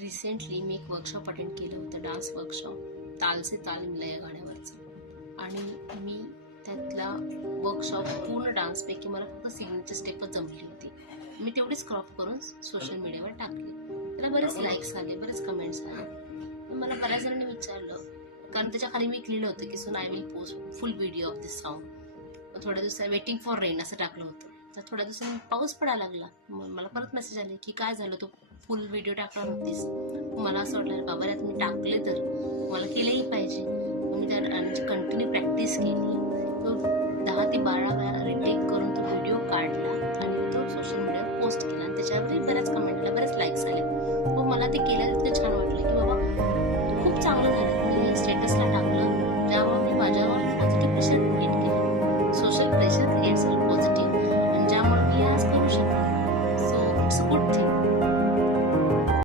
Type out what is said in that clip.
Recently मी एक workshop attend केलं होतं, डान्स वर्कशॉप, ताल से ताल मिला या गाण्यावरचं. आणि मी त्यातला वर्कशॉप पूर्ण डान्सपैकी मला फक्त सिग्नेचर स्टेपच जमली होती. मी तेवढीच क्रॉप करून सोशल मीडियावर टाकली. त्याला बरेच लाईक्स आले, बरेच कमेंट्स आले. मला बऱ्याच जणांनी विचारलं, कारण त्याच्या खाली मी लिहिलं होतं की soon I will post full video of this song. थोड्या दिवसात वेटिंग फॉर रेन असं टाकलं होतं. तर थोड्या दिवसांनी पाऊस पडायला लागला. मग मला परत मेसेज आले की काय झालं, तू फुल व्हिडिओ टाकणार होतीस. मला असं वाटलं बाबा आता मी टाकले तर मला केलंही पाहिजे. मग मी त्या कंटिन्यू प्रॅक्टिस केली. तो 10 ते 12 वेळा रिटेक करून तो व्हिडिओ काढला आणि तो सोशल मीडियावर पोस्ट केला. आणि त्याच्यावरही बऱ्याच कमेंट आल्या, बरेच लाईक्स आले. मग मला ते केल्या